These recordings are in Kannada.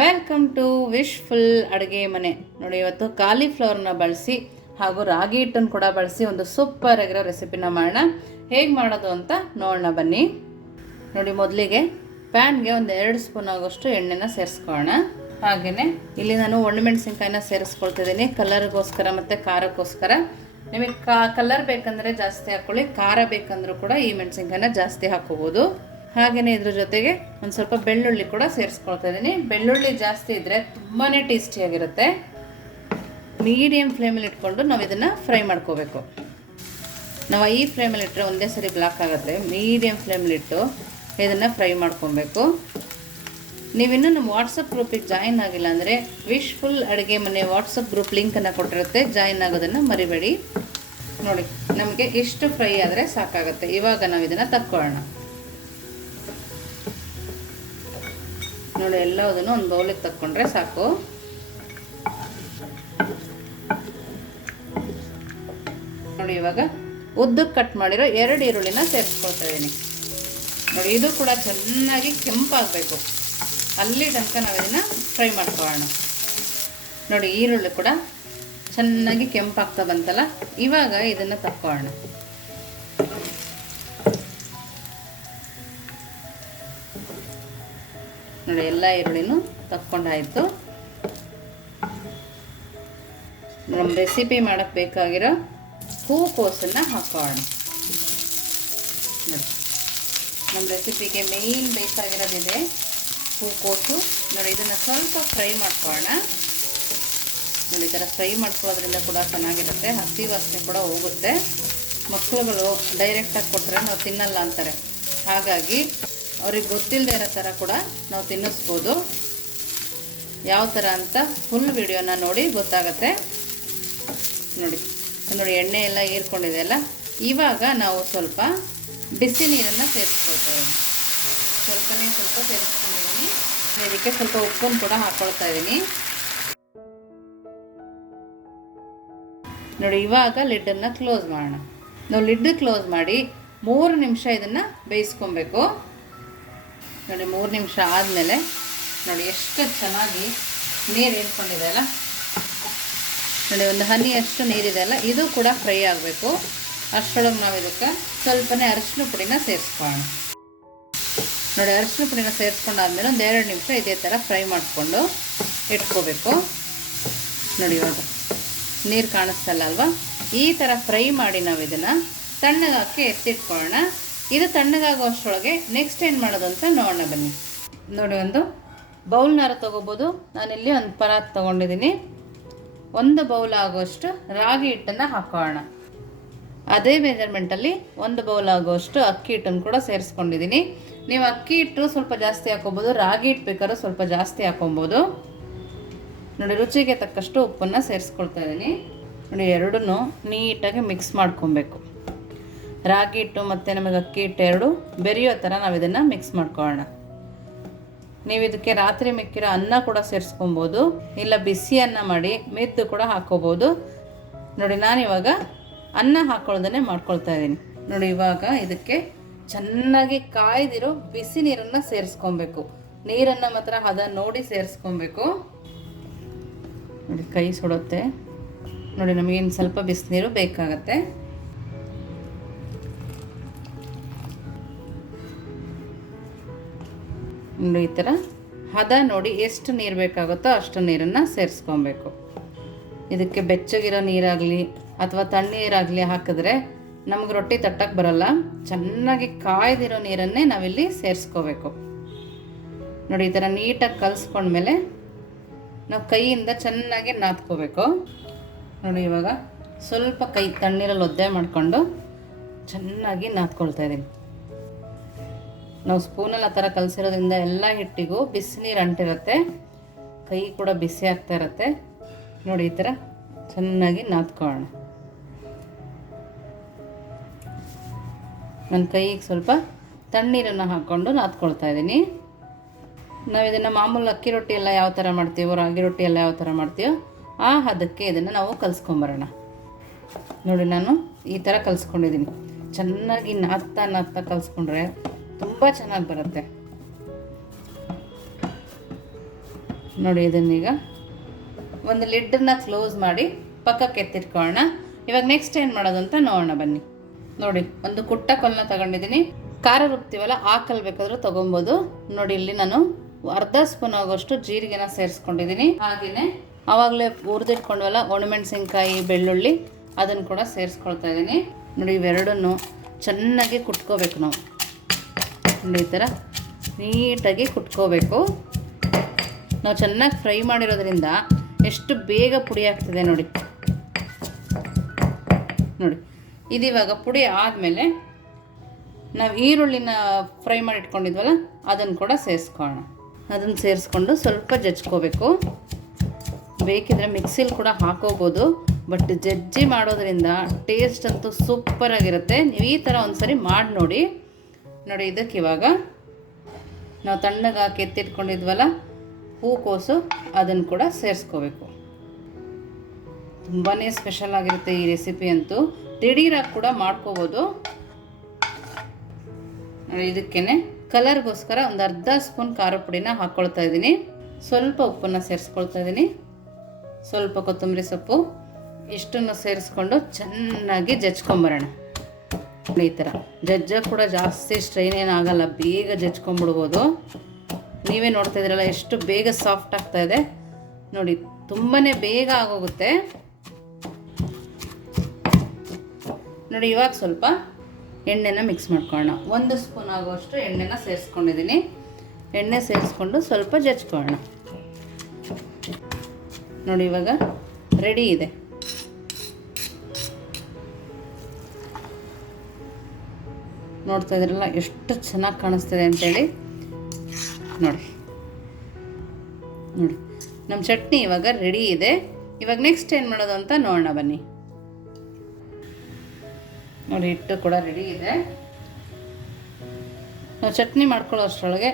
ವೆಲ್ಕಮ್ ಟು ವಿಶ್ಫುಲ್ ಅಡುಗೆ ಮನೆ. ನೋಡಿ, ಇವತ್ತು ಕಾಲಿಫ್ಲವರ್ನ ಬಳಸಿ ಹಾಗೂ ರಾಗಿ ಹಿಟ್ಟನ್ನು ಕೂಡ ಬಳಸಿ ಒಂದು ಸೂಪರ್ ಆಗಿರೋ ರೆಸಿಪಿನ ಮಾಡೋಣ. ಹೇಗೆ ಮಾಡೋದು ಅಂತ ನೋಡೋಣ ಬನ್ನಿ. ನೋಡಿ, ಮೊದಲಿಗೆ ಪ್ಯಾನ್ಗೆ ಒಂದು 2 ಸ್ಪೂನ್ ಆಗೋಷ್ಟು ಎಣ್ಣೆನ ಸೇರಿಸ್ಕೊಳ್ಳೋಣ. ಹಾಗೆಯೇ ಇಲ್ಲಿ ನಾನು ಒಣಮೆಣಸಿನ್ಕಾಯಿನ ಸೇರಿಸ್ಕೊಳ್ತಿದ್ದೀನಿ, ಕಲರ್ಗೋಸ್ಕರ ಮತ್ತು ಖಾರಕ್ಕೋಸ್ಕರ. ನಿಮಗೆ ಕಲರ್ ಬೇಕಂದರೆ ಜಾಸ್ತಿ ಹಾಕ್ಕೊಳ್ಳಿ, ಖಾರ ಬೇಕಂದ್ರೂ ಕೂಡ ಈ ಮೆಣಸಿನ್ಕಾಯಿನ ಜಾಸ್ತಿ ಹಾಕೋಬೋದು. ಹಾಗೆಯೇ ಇದ್ರ ಜೊತೆಗೆ ಒಂದು ಸ್ವಲ್ಪ ಬೆಳ್ಳುಳ್ಳಿ ಕೂಡ ಸೇರಿಸ್ಕೊಳ್ತಾ ಇದ್ದೀನಿ. ಬೆಳ್ಳುಳ್ಳಿ ಜಾಸ್ತಿ ಇದ್ದರೆ ತುಂಬಾ ಟೇಸ್ಟಿಯಾಗಿರುತ್ತೆ. ಮೀಡಿಯಮ್ ಫ್ಲೇಮಲ್ಲಿ ಇಟ್ಕೊಂಡು ನಾವು ಇದನ್ನು ಫ್ರೈ ಮಾಡ್ಕೋಬೇಕು. ನಾವು ಈ ಫ್ಲೇಮಲ್ಲಿ ಇಟ್ಟರೆ ಒಂದೇ ಸರಿ ಬ್ಲಾಕ್ ಆಗುತ್ತೆ. ಮೀಡಿಯಮ್ ಫ್ಲೇಮಲ್ಲಿಟ್ಟು ಇದನ್ನು ಫ್ರೈ ಮಾಡ್ಕೊಬೇಕು. ನೀವಿನ್ನೂ ನಮ್ಮ ವಾಟ್ಸಪ್ ಗ್ರೂಪಿಗೆ ಜಾಯಿನ್ ಆಗಿಲ್ಲ ಅಂದರೆ ವಿಶ್ಫುಲ್ ಅಡುಗೆ ಮನೆ ವಾಟ್ಸಪ್ ಗ್ರೂಪ್ ಲಿಂಕನ್ನು ಕೊಟ್ಟಿರುತ್ತೆ, ಜಾಯಿನ್ ಆಗೋದನ್ನು ಮರಿಬೇಡಿ. ನೋಡಿ, ನಮಗೆ ಇಷ್ಟು ಫ್ರೈ ಆದರೆ ಸಾಕಾಗುತ್ತೆ. ಇವಾಗ ನಾವು ಇದನ್ನು ತಕ್ಕೊಳ್ಳೋಣ. ನೋಡಿ, ಎಲ್ಲದನ್ನು ಒಂದು ಬೌಲಿಗೆ ತಕ್ಕೊಂಡ್ರೆ ಸಾಕು. ನೋಡಿ, ಇವಾಗ ಉದ್ದಕ್ಕೆ ಕಟ್ ಮಾಡಿರೋ 2 ಈರುಳ್ಳಿನ ಸೇರಿಸ್ಕೊಳ್ತಾ ಇದ್ದೀನಿ. ನೋಡಿ, ಇದು ಕೂಡ ಚೆನ್ನಾಗಿ ಕೆಂಪಾಗಬೇಕು, ಅಲ್ಲಿ ತನಕ ನಾವು ಇದನ್ನು ಫ್ರೈ ಮಾಡ್ಕೊಳ್ಳೋಣ. ನೋಡಿ, ಈರುಳ್ಳಿ ಕೂಡ ಚೆನ್ನಾಗಿ ಕೆಂಪಾಗ್ತಾ ಬಂತಲ್ಲ, ಇವಾಗ ಇದನ್ನು ತಕ್ಕೊಳ್ಳೋಣ. ನೋಡಿ, ಎಲ್ಲ ಈರುಳ್ಳಿನೂ ತಕ್ಕೊಂಡಾಯಿತು. ನಮ್ಮ ರೆಸಿಪಿ ಮಾಡೋಕ್ಕೆ ಬೇಕಾಗಿರೋ ಹೂಕೋಸನ್ನು ಹಾಕೋಣ. ನೋಡಿ, ನಮ್ಮ ರೆಸಿಪಿಗೆ ಮೇಯ್ನ್ ಬೇಕಾಗಿರೋದಿದೆ ಹೂಕೋಸು. ನೋಡಿ, ಇದನ್ನು ಸ್ವಲ್ಪ ಫ್ರೈ ಮಾಡ್ಕೊಳ್ಳೋಣ. ನೋಡಿ, ಈ ಥರ ಫ್ರೈ ಮಾಡ್ಕೊಳ್ಳೋದ್ರಿಂದ ಕೂಡ ಚೆನ್ನಾಗಿರುತ್ತೆ, ಹಸಿ ವಾಸನೆ ಕೂಡ ಹೋಗುತ್ತೆ. ಮಕ್ಕಳುಗಳು ಡೈರೆಕ್ಟಾಗಿ ಕೊಟ್ಟರೆ ನಾವು ತಿನ್ನಲ್ಲ ಅಂತಾರೆ, ಹಾಗಾಗಿ ಅವ್ರಿಗೆ ಗೊತ್ತಿಲ್ಲದೆ ಇರೋ ಥರ ಕೂಡ ನಾವು ತಿನ್ನಿಸ್ಬೋದು. ಯಾವ ಥರ ಅಂತ ಫುಲ್ ವಿಡಿಯೋನ ನೋಡಿ ಗೊತ್ತಾಗತ್ತೆ. ನೋಡಿ ನೋಡಿ, ಎಣ್ಣೆ ಎಲ್ಲ ಹೀರ್ಕೊಂಡಿದೆ ಅಲ್ಲ, ಇವಾಗ ನಾವು ಸ್ವಲ್ಪ ಬಿಸಿ ನೀರನ್ನು ಸೇರಿಸ್ಕೊಳ್ತಾ ಇದ್ದೀನಿ. ಸ್ವಲ್ಪ ಸೇರಿಸ್ಕೊಂಡಿದ್ದೀನಿ. ಇದಕ್ಕೆ ಸ್ವಲ್ಪ ಉಪ್ಪನ್ನು ಕೂಡ ಹಾಕ್ಕೊಳ್ತಾ ಇದ್ದೀನಿ. ನೋಡಿ, ಇವಾಗ ಲಿಡ್ಡನ್ನು ಕ್ಲೋಸ್ ಮಾಡೋಣ. ನಾವು ಲಿಡ್ ಕ್ಲೋಸ್ ಮಾಡಿ 3 ನಿಮಿಷ ಇದನ್ನು ಬೇಯಿಸ್ಕೊಬೇಕು. ನೋಡಿ, 3 ನಿಮಿಷ ಆದಮೇಲೆ ನೋಡಿ ಎಷ್ಟು ಚೆನ್ನಾಗಿ ನೀರು ಹೀರ್ಕೊಂಡಿದೆ ಅಲ್ಲ. ನೋಡಿ, ಒಂದು ಹನಿಯಷ್ಟು ನೀರಿದೆ ಅಲ್ಲ, ಇದು ಕೂಡ ಫ್ರೈ ಆಗಬೇಕು. ಅಷ್ಟರೊಳಗೆ ನಾವು ಇದಕ್ಕೆ ಸ್ವಲ್ಪನೇ ಅರಿಶಿನ ಪುಡಿನ ಸೇರಿಸ್ಕೊಳ್ಳೋಣ. ನೋಡಿ, ಅರಿಶಿನ ಪುಡಿನ ಸೇರಿಸ್ಕೊಂಡಾದ್ಮೇಲೆ ಒಂದು 2 ನಿಮಿಷ ಇದೇ ಥರ ಫ್ರೈ ಮಾಡಿಕೊಂಡು ಇಟ್ಕೋಬೇಕು. ನೋಡಿ, ಇವಾಗ ನೀರು ಕಾಣಿಸ್ತಲ್ಲ ಅಲ್ವಾ, ಈ ಥರ ಫ್ರೈ ಮಾಡಿ ನಾವು ಇದನ್ನು ತಣ್ಣಗಾಕಿ ಎತ್ತಿಟ್ಕೊಳ್ಳೋಣ. ಇದು ತಣ್ಣಗಾಗೋ ಅಷ್ಟರೊಳಗೆ ನೆಕ್ಸ್ಟ್ ಏನು ಮಾಡೋದು ಅಂತ ನೋಡೋಣ ಬನ್ನಿ. ನೋಡಿ, ಒಂದು ಬೌಲ್ನಾರ ತೊಗೋಬೋದು. ನಾನಿಲ್ಲಿ ಒಂದು ಪರಾತ್ ತೊಗೊಂಡಿದ್ದೀನಿ. 1 ಬೌಲ್ ಆಗೋಷ್ಟು ರಾಗಿ ಹಿಟ್ಟನ್ನು ಹಾಕೋಣ. ಅದೇ ಮೆಜರ್ಮೆಂಟಲ್ಲಿ 1 ಬೌಲ್ ಆಗೋಷ್ಟು ಅಕ್ಕಿ ಹಿಟ್ಟನ್ನು ಕೂಡ ಸೇರಿಸ್ಕೊಂಡಿದ್ದೀನಿ. ನೀವು ಅಕ್ಕಿ ಹಿಟ್ಟು ಸ್ವಲ್ಪ ಜಾಸ್ತಿ ಹಾಕೋಬೋದು, ರಾಗಿ ಹಿಟ್ಟು ಬೇಕಾದ್ರೂ ಸ್ವಲ್ಪ ಜಾಸ್ತಿ ಹಾಕೊಬೋದು. ನೋಡಿ, ರುಚಿಗೆ ತಕ್ಕಷ್ಟು ಉಪ್ಪನ್ನು ಸೇರಿಸ್ಕೊಳ್ತಾ ಇದ್ದೀನಿ. ನೋಡಿ, ಎರಡನ್ನೂ ನೀಟಾಗಿ ಮಿಕ್ಸ್ ಮಾಡ್ಕೊಬೇಕು. ರಾಗಿ ಹಿಟ್ಟು ಮತ್ತು ನಮಗೆ ಅಕ್ಕಿ ಹಿಟ್ಟು ಎರಡು ಬೆರೆಯೋ ಥರ ನಾವು ಇದನ್ನು ಮಿಕ್ಸ್ ಮಾಡ್ಕೊಳ್ಳೋಣ. ನೀವು ಇದಕ್ಕೆ ರಾತ್ರಿ ಮಿಕ್ಕಿರೋ ಅನ್ನ ಕೂಡ ಸೇರಿಸ್ಕೊಬೋದು, ಇಲ್ಲ ಬಿಸಿ ಅನ್ನ ಮಾಡಿ ಮೆದ್ದು ಕೂಡ ಹಾಕ್ಕೋಬೋದು. ನೋಡಿ, ನಾನಿವಾಗ ಅನ್ನ ಹಾಕ್ಕೊಳ್ಳೋದನ್ನೇ ಮಾಡ್ಕೊಳ್ತಾ ಇದ್ದೀನಿ. ನೋಡಿ, ಇವಾಗ ಇದಕ್ಕೆ ಚೆನ್ನಾಗಿ ಕಾಯ್ದಿರೋ ಬಿಸಿ ನೀರನ್ನು ಸೇರಿಸ್ಕೊಬೇಕು. ನೀರನ್ನು ಮಾತ್ರ ಹದ ನೋಡಿ ಸೇರಿಸ್ಕೊಬೇಕು. ನೋಡಿ, ಕೈ ಸುಡುತ್ತೆ. ನೋಡಿ, ನಮಗೇನು ಸ್ವಲ್ಪ ಬಿಸಿನೀರು ಬೇಕಾಗತ್ತೆ. ನೋಡಿ, ಈ ಥರ ಹದ ನೋಡಿ ಎಷ್ಟು ನೀರು ಬೇಕಾಗುತ್ತೋ ಅಷ್ಟು ನೀರನ್ನು ಸೇರಿಸ್ಕೊಬೇಕು. ಇದಕ್ಕೆ ಬೆಚ್ಚಗಿರೋ ನೀರಾಗಲಿ ಅಥವಾ ತಣ್ಣೀರಾಗಲಿ ಹಾಕಿದ್ರೆ ನಮಗೆ ರೊಟ್ಟಿ ತಟ್ಟಕ್ಕೆ ಬರಲ್ಲ. ಚೆನ್ನಾಗಿ ಕಾಯ್ದಿರೋ ನೀರನ್ನೇ ನಾವಿಲ್ಲಿ ಸೇರಿಸ್ಕೋಬೇಕು. ನೋಡಿ, ಈ ಥರ ನೀಟಾಗಿ ಕಲಿಸ್ಕೊಂಡ್ಮೇಲೆ ನಾವು ಕೈಯಿಂದ ಚೆನ್ನಾಗಿ ನಾದ್ಕೋಬೇಕು. ನೋಡಿ, ಇವಾಗ ಸ್ವಲ್ಪ ಕೈ ತಣ್ಣೀರಲ್ಲಿ ಒದ್ದೆ ಮಾಡಿಕೊಂಡು ಚೆನ್ನಾಗಿ ನಾದ್ಕೊಳ್ತಾ ಇದ್ದೀನಿ. ನಾವು ಸ್ಪೂನಲ್ಲಿ ಆ ಥರ ಕಲಸಿರೋದ್ರಿಂದ ಎಲ್ಲ ಹಿಟ್ಟಿಗೂ ಬಿಸಿನೀರು ಅಂಟಿರುತ್ತೆ, ಕೈ ಕೂಡ ಬಿಸಿ ಆಗ್ತಾ ಇರುತ್ತೆ. ನೋಡಿ, ಈ ಥರ ಚೆನ್ನಾಗಿ ನಾದ್ಕೊಳ್ಳೋಣ. ನನ್ನ ಕೈಗೆ ಸ್ವಲ್ಪ ತಣ್ಣೀರನ್ನು ಹಾಕ್ಕೊಂಡು ನಾದ್ಕೊಳ್ತಾ ಇದ್ದೀನಿ. ನಾವು ಇದನ್ನು ಮಾಮೂಲು ಅಕ್ಕಿ ರೊಟ್ಟಿ ಎಲ್ಲ ಯಾವ ಥರ ಮಾಡ್ತೀವೋ, ರಾಗಿ ರೊಟ್ಟಿ ಎಲ್ಲ ಯಾವ ಥರ ಮಾಡ್ತೀವೋ ಆ ಹದಕ್ಕೆ ಇದನ್ನು ನಾವು ಕಲಿಸ್ಕೊಂಬರೋಣ. ನೋಡಿ, ನಾನು ಈ ಥರ ಕಲಿಸ್ಕೊಂಡಿದ್ದೀನಿ. ಚೆನ್ನಾಗಿ ನಾದ್ತಾ ಕಲಿಸ್ಕೊಂಡ್ರೆ ತುಂಬ ಚೆನ್ನಾಗಿ ಬರುತ್ತೆ. ನೋಡಿ ಇದನ್ನೀಗ ಒಂದು ಲಿಡ್ಡನ್ನ ಕ್ಲೋಸ್ ಮಾಡಿ ಪಕ್ಕಕ್ಕೆ ಎತ್ತಿಟ್ಕೊಳ್ಳೋಣ. ಇವಾಗ ನೆಕ್ಸ್ಟ್ ಏನು ಮಾಡೋದು ಅಂತ ನೋಡೋಣ ಬನ್ನಿ. ನೋಡಿ ಒಂದು ಕುಟ್ಟ ಕಲ್ಲನ್ನ ತಗೊಂಡಿದ್ದೀನಿ. ಖಾರ ರುಬ್ತೀವಲ್ಲ ಆ ಕಲ್ಲು ಬೇಕಾದರೂ ತೊಗೊಬೋದು. ನೋಡಿ ಇಲ್ಲಿ ನಾನು ಅರ್ಧ ಸ್ಪೂನ್ ಆಗೋಷ್ಟು ಜೀರಿಗೆನ ಸೇರಿಸ್ಕೊಂಡಿದ್ದೀನಿ. ಹಾಗೆಯೇ ಆವಾಗಲೇ ಹುರಿದಿಟ್ಕೊಂಡ್ವಲ್ಲ ಒಣಮೆಣಸಿನ್ಕಾಯಿ, ಬೆಳ್ಳುಳ್ಳಿ ಅದನ್ನು ಕೂಡ ಸೇರಿಸ್ಕೊಳ್ತಾ ಇದ್ದೀನಿ. ನೋಡಿ ಇವೆರಡನ್ನು ಚೆನ್ನಾಗಿ ಕುಟ್ಕೋಬೇಕು ನಾವು. ನೋಡಿ ಈ ಥರ ನೀಟಾಗಿ ಕುಟ್ಕೋಬೇಕು. ನಾವು ಚೆನ್ನಾಗಿ ಫ್ರೈ ಮಾಡಿರೋದ್ರಿಂದ ಎಷ್ಟು ಬೇಗ ಪುಡಿ ಆಗ್ತಿದೆ ನೋಡಿ. ನೋಡಿ ಇದಿವಾಗ ಪುಡಿ ಆದಮೇಲೆ ನಾವು ಈರುಳ್ಳಿನ ಫ್ರೈ ಮಾಡಿ ಇಟ್ಕೊಂಡಿದ್ವಲ್ಲ ಅದನ್ನು ಕೂಡ ಸೇರಿಸ್ಕೊಳ್ಳೋಣ. ಅದನ್ನು ಸೇರಿಸ್ಕೊಂಡು ಸ್ವಲ್ಪ ಜಜ್ಕೋಬೇಕು. ಬೇಕಿದ್ರೆ ಮಿಕ್ಸಿಲಿ ಕೂಡ ಹಾಕೋಬೋದು, ಬಟ್ ಜಜ್ಜಿ ಮಾಡೋದ್ರಿಂದ ಟೇಸ್ಟ್ ಅಂತೂ ಸೂಪರಾಗಿರುತ್ತೆ. ನೀವು ಈ ಥರ ಒಂದು ಸರಿ ಮಾಡಿ ನೋಡಿ. ನೋಡಿ ಇದಕ್ಕೆ ಇವಾಗ ನಾವು ತಣ್ಣಗೆ ಹಾಕಿ ಎತ್ತಿಟ್ಕೊಂಡಿದ್ವಲ್ಲ ಹೂಕೋಸು ಅದನ್ನು ಕೂಡ ಸೇರಿಸ್ಕೋಬೇಕು. ತುಂಬಾ ಸ್ಪೆಷಲ್ ಆಗಿರುತ್ತೆ ಈ ರೆಸಿಪಿ ಅಂತೂ. ದಿಢೀರಾಗಿ ಕೂಡ ಮಾಡ್ಕೋಬೋದು. ಇದಕ್ಕೇ ಕಲರ್ಗೋಸ್ಕರ ಒಂದು ಅರ್ಧ ಸ್ಪೂನ್ ಖಾರ ಪುಡಿನ ಹಾಕ್ಕೊಳ್ತಾ ಇದ್ದೀನಿ. ಸ್ವಲ್ಪ ಉಪ್ಪನ್ನು ಸೇರಿಸ್ಕೊಳ್ತಾ ಇದ್ದೀನಿ. ಸ್ವಲ್ಪ ಕೊತ್ತಂಬರಿ ಸೊಪ್ಪು ಇಷ್ಟನ್ನು ಸೇರಿಸ್ಕೊಂಡು ಚೆನ್ನಾಗಿ ಜಜ್ಕೊಂಬರೋಣ. ಈ ಥರ ಜಜ್ಜ ಕೂಡ ಜಾಸ್ತಿ ಸ್ಟ್ರೈನ್ ಏನಾಗಲ್ಲ, ಬೇಗ ಜಜ್ಕೊಂಬಿಡ್ಬೋದು. ನೀವೇ ನೋಡ್ತಾ ಇದ್ದೀರಲ್ಲ ಎಷ್ಟು ಬೇಗ ಸಾಫ್ಟ್ ಆಗ್ತಾ ಇದೆ ನೋಡಿ. ತುಂಬಾ ಬೇಗ ಆಗೋಗುತ್ತೆ ನೋಡಿ. ಇವಾಗ ಸ್ವಲ್ಪ ಎಣ್ಣೆನ ಮಿಕ್ಸ್ ಮಾಡ್ಕೊಳ್ಳೋಣ. 1 ಸ್ಪೂನ್ ಆಗೋಷ್ಟು ಎಣ್ಣೆನ ಸೇರಿಸ್ಕೊಂಡಿದ್ದೀನಿ. ಎಣ್ಣೆ ಸೇರಿಸ್ಕೊಂಡು ಸ್ವಲ್ಪ ಜಜ್ಕೊಳ್ಳೋಣ. ನೋಡಿ ಇವಾಗ ರೆಡಿ ಇದೆ. ನೋಡ್ತಾ ಇದ್ರಲ್ಲ ಎಷ್ಟು ಚೆನ್ನಾಗಿ ಕಾಣಿಸ್ತಿದೆ ಅಂತೇಳಿ. ನೋಡಿ ನೋಡಿ ನಮ್ಮ ಚಟ್ನಿ ಇವಾಗ ರೆಡಿ ಇದೆ. ಇವಾಗ ನೆಕ್ಸ್ಟ್ ಏನು ಮಾಡೋದು ಅಂತ ನೋಡೋಣ ಬನ್ನಿ. ನೋಡಿ ಹಿಟ್ಟು ಕೂಡ ರೆಡಿ ಇದೆ. ನಾವು ಚಟ್ನಿ ಮಾಡ್ಕೊಳ್ಳೋ ಅಷ್ಟರೊಳಗೆ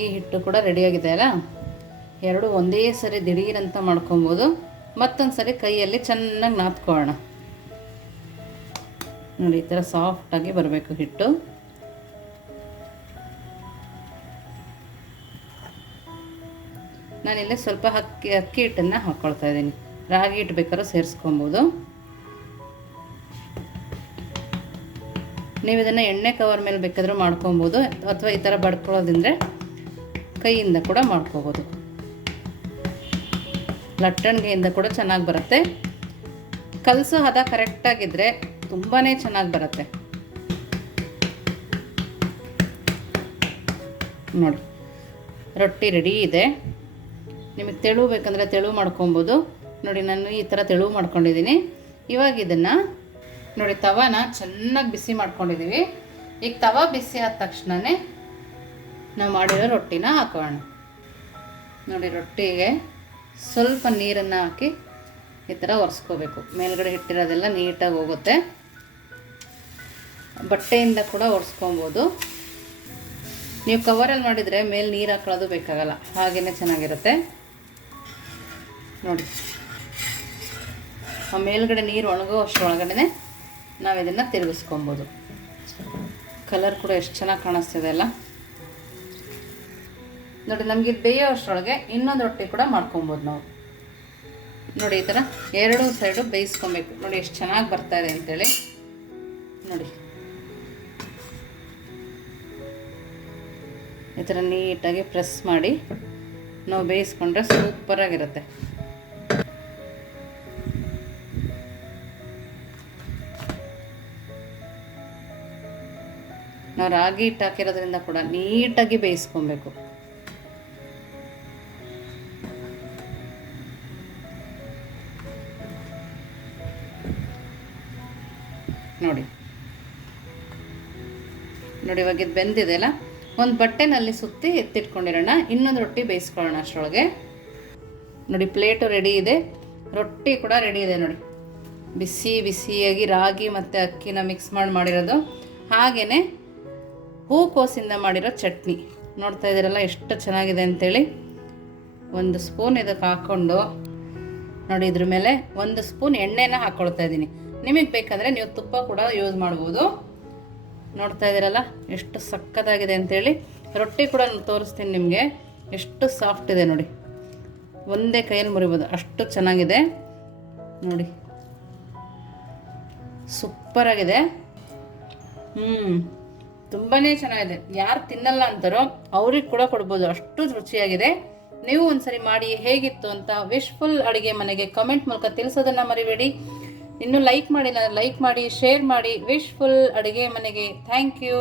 ಈ ಹಿಟ್ಟು ಕೂಡ ರೆಡಿಯಾಗಿದೆ ಅಲ್ಲ. ಎರಡು ಒಂದೇ ಸರಿ ದಿಢೀರಂತ ಮಾಡ್ಕೊಬೋದು. ಮತ್ತೊಂದು ಸರಿ ಕೈಯಲ್ಲಿ ಚೆನ್ನಾಗಿ ನಾದ್ಕೊಳ್ಳೋಣ. ನೋಡಿ ಈ ಥರ ಸಾಫ್ಟಾಗಿ ಬರಬೇಕು ಹಿಟ್ಟು. ನಾನಿಲ್ಲಿ ಸ್ವಲ್ಪ ಅಕ್ಕಿ ಹಿಟ್ಟನ್ನು ಹಾಕ್ಕೊಳ್ತಾ ಇದ್ದೀನಿ. ರಾಗಿ ಹಿಟ್ಟು ಬೇಕಾದ್ರೂ ಸೇರಿಸ್ಕೊಬೋದು. ನೀವು ಇದನ್ನು ಎಣ್ಣೆ ಕವರ್ ಮೇಲೆ ಬೇಕಾದರೂ ಮಾಡ್ಕೊಬೋದು, ಅಥವಾ ಈ ಥರ ಬಡ್ಕೊಳ್ಳೋದಂದರೆ ಕೈಯಿಂದ ಕೂಡ ಮಾಡ್ಕೋಬೋದು. ಲಟ್ಟಣಿಗೆಯಿಂದ ಕೂಡ ಚೆನ್ನಾಗಿ ಬರುತ್ತೆ. ಕಲಸೋ ಹದ ಕರೆಕ್ಟಾಗಿದ್ದರೆ ತುಂಬಾ ಚೆನ್ನಾಗಿ ಬರುತ್ತೆ. ನೋಡಿ ರೊಟ್ಟಿ ರೆಡಿ ಇದೆ. ನಿಮಗೆ ತೆಳು ಬೇಕಂದರೆ ತೆಳು ಮಾಡ್ಕೊಬೋದು. ನೋಡಿ ನಾನು ಈ ಥರ ತೆಳು ಮಾಡ್ಕೊಂಡಿದ್ದೀನಿ. ಇವಾಗ ಇದನ್ನು ನೋಡಿ ತವಾನ ಚೆನ್ನಾಗಿ ಬಿಸಿ ಮಾಡ್ಕೊಂಡಿದ್ದೀವಿ. ಈಗ ತವಾ ಬಿಸಿ ಆದ ತಕ್ಷಣವೇ ನಾವು ಮಾಡಿರೋ ರೊಟ್ಟಿನ ಹಾಕೋಣ. ನೋಡಿ ರೊಟ್ಟಿಗೆ ಸ್ವಲ್ಪ ನೀರನ್ನು ಹಾಕಿ ಈ ಥರ ಒರೆಸ್ಕೋಬೇಕು. ಮೇಲ್ಗಡೆ ಹಿಟ್ಟಿರೋದೆಲ್ಲ ನೀಟಾಗಿ ಹೋಗುತ್ತೆ. ಬಟ್ಟೆಯಿಂದ ಕೂಡ ಒರೆಸ್ಕೊಬೋದು. ನೀವು ಕವರಲ್ಲಿ ಮಾಡಿದರೆ ಮೇಲೆ ನೀರು ಹಾಕೊಳ್ಳೋದು ಬೇಕಾಗಲ್ಲ, ಹಾಗೇ ಚೆನ್ನಾಗಿರುತ್ತೆ. ನೋಡಿ ಆ ಮೇಲ್ಗಡೆ ನೀರು ಒಣಗೋ ಅಷ್ಟರೊಳಗಡೆ ನಾವು ಇದನ್ನು ತಿರುಗಿಸ್ಕೊಬೋದು. ಕಲರ್ ಕೂಡ ಎಷ್ಟು ಚೆನ್ನಾಗಿ ಕಾಣಿಸ್ತಿದೆ ಅಲ್ಲ. ನೋಡಿ ನಮಗೆ ಇದು ಬೇಯೋ ಅಷ್ಟರೊಳಗೆ ಇನ್ನೊಂದು ರೊಟ್ಟಿ ಕೂಡ ಮಾಡ್ಕೊಬೋದು ನಾವು. ನೋಡಿ ಈ ಥರ ಎರಡೂ ಸೈಡು ಬೇಯಿಸ್ಕೊಬೇಕು. ನೋಡಿ ಎಷ್ಟು ಚೆನ್ನಾಗಿ ಬರ್ತಾಯಿದೆ ಅಂಥೇಳಿ. ನೋಡಿ ಈ ಥರ ನೀಟಾಗಿ ಪ್ರೆಸ್ ಮಾಡಿ ನಾವು ಬೇಯಿಸ್ಕೊಂಡ್ರೆ ಸೂಪರಾಗಿರುತ್ತೆ. ನಾವು ರಾಗಿ ಹಿಟ್ಟು ಹಾಕಿರೋದ್ರಿಂದ ಕೂಡ ನೀಟಾಗಿ ಬೇಯಿಸ್ಕೊಬೇಕು. ನೋಡಿ ನೋಡಿ ಇವಾಗ ಇದು ಬೆಂದಿದೆ ಅಲ್ಲ. ಒಂದು ಬಟ್ಟೆನಲ್ಲಿ ಸುತ್ತಿ ಎತ್ತಿಟ್ಕೊಂಡಿರೋಣ. ಇನ್ನೊಂದು ರೊಟ್ಟಿ ಬೇಯಿಸ್ಕೊಳ್ಳೋಣ ಅಷ್ಟರೊಳಗೆ. ನೋಡಿ ಪ್ಲೇಟು ರೆಡಿ ಇದೆ, ರೊಟ್ಟಿ ಕೂಡ ರೆಡಿ ಇದೆ. ನೋಡಿ ಬಿಸಿ ಬಿಸಿಯಾಗಿ ರಾಗಿ ಮತ್ತು ಅಕ್ಕಿನ ಮಿಕ್ಸ್ ಮಾಡಿರೋದು. ಹಾಗೆಯೇ ಹೂಕೋಸಿಂದ ಮಾಡಿರೋ ಚಟ್ನಿ ನೋಡ್ತಾ ಇದ್ದೀರಲ್ಲ ಎಷ್ಟು ಚೆನ್ನಾಗಿದೆ ಅಂಥೇಳಿ. 1 ಸ್ಪೂನ್ ಇದಕ್ಕೆ ಹಾಕ್ಕೊಂಡು ನೋಡಿ ಇದ್ರ ಮೇಲೆ 1 ಸ್ಪೂನ್ ಎಣ್ಣೆನ ಹಾಕ್ಕೊಳ್ತಾ ಇದ್ದೀನಿ. ನಿಮಗೆ ಬೇಕಂದರೆ ನೀವು ತುಪ್ಪ ಕೂಡ ಯೂಸ್ ಮಾಡ್ಬೋದು. ನೋಡ್ತಾ ಇದ್ದೀರಲ್ಲ ಎಷ್ಟು ಸಕ್ಕತ್ತಾಗಿದೆ ಅಂಥೇಳಿ. ರೊಟ್ಟಿ ಕೂಡ ತೋರಿಸ್ತೀನಿ ನಿಮಗೆ, ಎಷ್ಟು ಸಾಫ್ಟ್ ಇದೆ ನೋಡಿ. ಒಂದೇ ಕೈಯಲ್ಲಿ ಮುರಿಬೋದು, ಅಷ್ಟು ಚೆನ್ನಾಗಿದೆ ನೋಡಿ, ಸೂಪರಾಗಿದೆ. ತುಂಬಾ ಚೆನ್ನಾಗಿದೆ. ಯಾರು ತಿನ್ನಲ್ಲ ಅಂತಾರೋ ಅವ್ರಿಗೆ ಕೂಡ ಕೊಡ್ಬೋದು, ಅಷ್ಟು ರುಚಿಯಾಗಿದೆ. ನೀವು ಒಂದ್ಸರಿ ಮಾಡಿ ಹೇಗಿತ್ತು ಅಂತ ವಿಶ್ಫುಲ್ ಅಡುಗೆ ಮನೆಗೆ ಕಮೆಂಟ್ ಮೂಲಕ ತಿಳಿಸೋದನ್ನು ಮರಿಬೇಡಿ. ಇನ್ನೂ ಲೈಕ್ ಮಾಡಿಲ್ಲ, ಲೈಕ್ ಮಾಡಿ, ಶೇರ್ ಮಾಡಿ. ವಿಶ್ಫುಲ್ ಅಡುಗೆ ಮನೆಗೆ ಥ್ಯಾಂಕ್ ಯು.